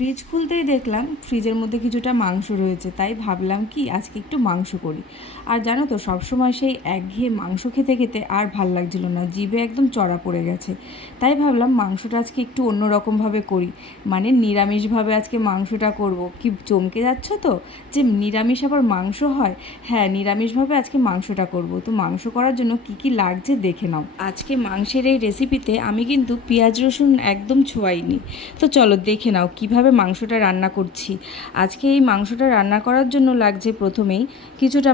Fridge খুলতেই দেখলাম ফ্রিজের মধ্যে কিছুটা মাংস রয়েছে, তাই ভাবলাম কি আজকে একটু মাংস করি। আর জানো তো সবসময় সেই একঘেয়ে মাংস খেতে খেতে আর ভাল লাগছিল না, জিভে একদম চড়া পড়ে গেছে। তাই ভাবলাম মাংসটা আজকে একটু অন্যরকমভাবে করি, মানে নিরামিষভাবে আজকে মাংসটা করব। কি চমকে যাচ্ছ তো যে নিরামিষ আবার মাংস হয়? হ্যাঁ, নিরামিষভাবে আজকে মাংসটা করব। তো মাংস করার জন্য কি কি লাগছে দেখে নাও। আজকে মাংসের এই রেসিপিতে আমি কিন্তু পেঁয়াজ রসুন একদম ছোঁয়াইনি। তো চলো দেখে নাও কিভাবে মাংসটা রান্না করছি। আজকে এই মাংসটা রান্না করার জন্য লাগছে প্রথমেই কিছুটা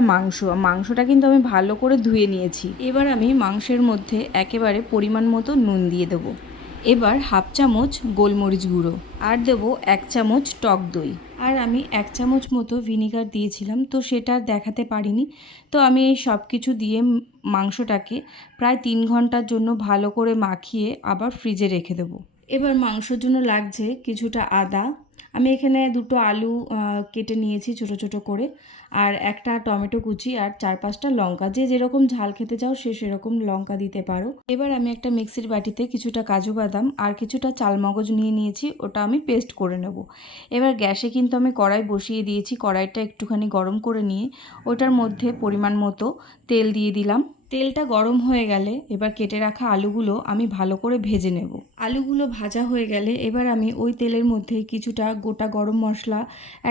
মাংসটা কিন্তু আমি ভালো করে ধুয়ে নিয়েছি। এবার আমি মাংসের মধ্যে একেবারে পরিমাণ মতো নুন দিয়ে দেবো। এবার হাফ চামচ গোলমরিচ গুঁড়ো আর দেবো 1 চামচ টক দই। আর আমি 1 চামচ মতো ভিনিগার দিয়েছিলাম, তো সেটা দেখাতে পারিনি। তো আমি এই সব কিছু দিয়ে মাংসটাকে প্রায় 3 ঘন্টার জন্য ভালো করে মাখিয়ে আবার ফ্রিজে রেখে দেবো। এবার মাংসর জন্য লাগছে কিছুটা আদা। আমি এখানে 2টো আলু কেটে নিয়েছি ছোট ছোট করে, আর একটা টমেটো কুচি, আর 4-5টা লঙ্কা। যে যেরকম ঝাল খেতে চাও সে সেরকম লঙ্কা দিতে পারো। এবার আমি একটা মিক্সির বাটিতে কিছুটা কাজু বাদাম আর কিছুটা চালমগজ নিয়ে নিয়েছি, ওটা আমি পেস্ট করে নেব। এবার গ্যাসে কিন্তু আমি কড়াই বসিয়ে দিয়েছি। কড়াইটা একটুখানি গরম করে নিয়ে ওটার মধ্যে পরিমাণ মতো তেল দিয়ে দিলাম। তেলটা গরম হয়ে গেলে এবার কেটে রাখা আলুগুলো আমি ভালো করে ভেজে নেব। আলুগুলো ভাজা হয়ে গেলে এবার আমি ওই তেলের মধ্যে কিছুটা গোটা গরম মশলা,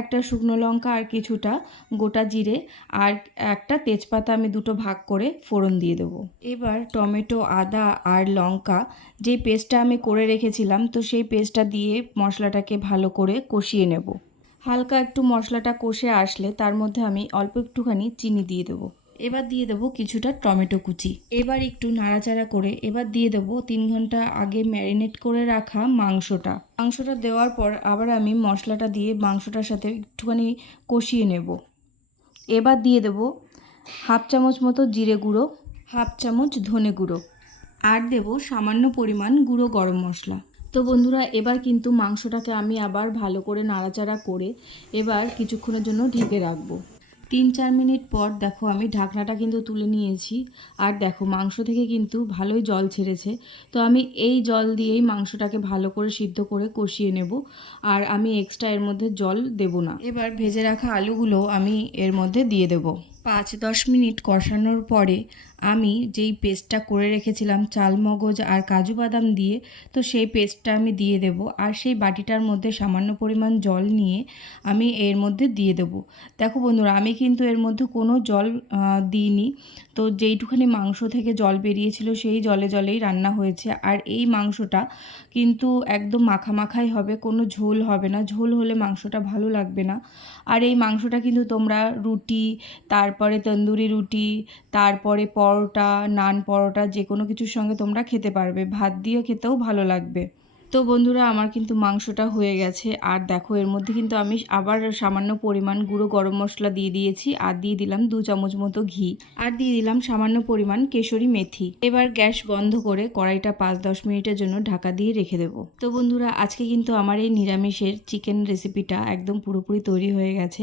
একটা শুকনো লঙ্কা আর কিছুটা গোটা জিরে আর একটা তেজপাতা আমি 2টো ভাগ করে ফোড়ন দিয়ে দেবো। এবার টমেটো, আদা আর লঙ্কা যেই পেস্টটা আমি করে রেখেছিলাম, তো সেই পেস্টটা দিয়ে মশলাটাকে ভালো করে কষিয়ে নেব। হালকা একটু মশলাটা কষে আসলে তার মধ্যে আমি অল্প একটুখানি চিনি দিয়ে দেবো। এবার দিয়ে দেবো কিছুটা টমেটো কুচি। এবার একটু নাড়াচাড়া করে এবার দিয়ে দেবো 3 ঘন্টা আগে ম্যারিনেট করে রাখা মাংসটা দেওয়ার পর আবার আমি মশলাটা দিয়ে মাংসটার সাথে একটুখানি কষিয়ে নেব। এবার দিয়ে দেবো হাফ চামচ মতো জিরে গুঁড়ো, হাফ চামচ ধনে গুঁড়ো আর দেবো সামান্য পরিমাণ গুঁড়ো গরম মশলা। তো বন্ধুরা, এবার কিন্তু মাংসটাকে আমি আবার ভালো করে নাড়াচাড়া করে এবার কিছুক্ষণের জন্য ঢেকে রাখবো। 3-4 মিনিট পর দেখো আমি ঢাকনাটা কিন্তু তুলে নিয়েছি। আর দেখো মাংস থেকে কিন্তু ভালোই জল ছেড়েছে। তো আমি এই জল দিয়েই মাংসটাকে ভালো করে সিদ্ধ করে কষিয়ে নেব, আর আমি এক্সট্রা এর মধ্যে জল দেব না। এবার ভেজে রাখা আলুগুলো আমি এর মধ্যে দিয়ে দেব। 5-10 মিনিট কষানোর পরে আমি যেই পেস্টটা করে রেখেছিলাম চালমগজ আর কাজু বাদাম দিয়ে, তো সেই পেস্টটা আমি দিয়ে দেব। আর সেই বাটিটার মধ্যে সামান্য পরিমাণ জল নিয়ে আমি এর মধ্যে দিয়ে দেব। দেখো বন্ধুরা, আমি কিন্তু এর মধ্যে কোনো জল দিইনি। তো যেইটুখানি মাংস থেকে জল বেরিয়েছিল সেই জলে জলেই রান্না হয়েছে। আর এই মাংসটা কিন্তু একদম মাখামাখাই হবে, কোনো ঝোল হবে না। ঝোল হলে মাংসটা ভালো লাগবে না। আর এই মাংসটা কিন্তু তোমরা রুটি, তারপরে তন্দুরি রুটি, তারপরে পরোটা, নান পরোটা যে কোনো কিছুর সঙ্গে তোমরা খেতে পারবে। ভাত দিয়ে খেতেও ভালো লাগবে। তো বন্ধুরা, আমার কিন্তু মাংসটা হয়ে গেছে। আর দেখো এর মধ্যে কিন্তু আমি আবার সামান্য পরিমাণ গুঁড়ো গরম মশলা দিয়ে দিয়েছি, আর দিয়ে দিলাম 2 চামচ মতো ঘি, আর দিয়ে দিলাম সামান্য পরিমাণ কেশরি মেথি। এবার গ্যাস বন্ধ করে কড়াইটা 5-10 মিনিটের জন্য ঢাকা দিয়ে রেখে দেবো। তো বন্ধুরা, আজকে কিন্তু আমার এই নিরামিষের চিকেন রেসিপিটা একদম পুরোপুরি তৈরি হয়ে গেছে।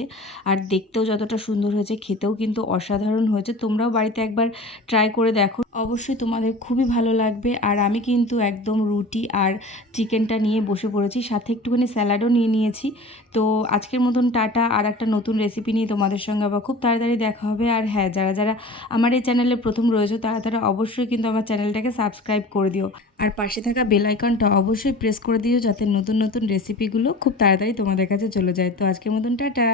আর দেখতেও যতটা সুন্দর হয়েছে, খেতেও কিন্তু অসাধারণ হয়েছে। তোমরাও বাড়িতে একবার ট্রাই করে দেখো, অবশ্যই তোমাদের খুবই ভালো লাগবে। আর আমি কিন্তু একদম রুটি আর চিকেনটা নিয়ে বসে পড়েছি, সাথে একটুখানি স্যালাডও নিয়ে নিয়েছি। তো আজকের মতন টাটা। আর একটা নতুন রেসিপি নিয়ে তোমাদের সঙ্গে আবার খুব তাড়াতাড়ি দেখা হবে। আর হ্যাঁ, যারা যারা আমার এই চ্যানেলে প্রথম রয়েছে তারা তারা অবশ্যই কিন্তু আমার চ্যানেলটাকে সাবস্ক্রাইব করে দিও, আর পাশে থাকা বেল আইকনটা অবশ্যই প্রেস করে দিও, যাতে নতুন নতুন রেসিপিগুলো খুব তাড়াতাড়ি তোমাদের কাছে চলে যায়। তো আজকের মতন টাটা।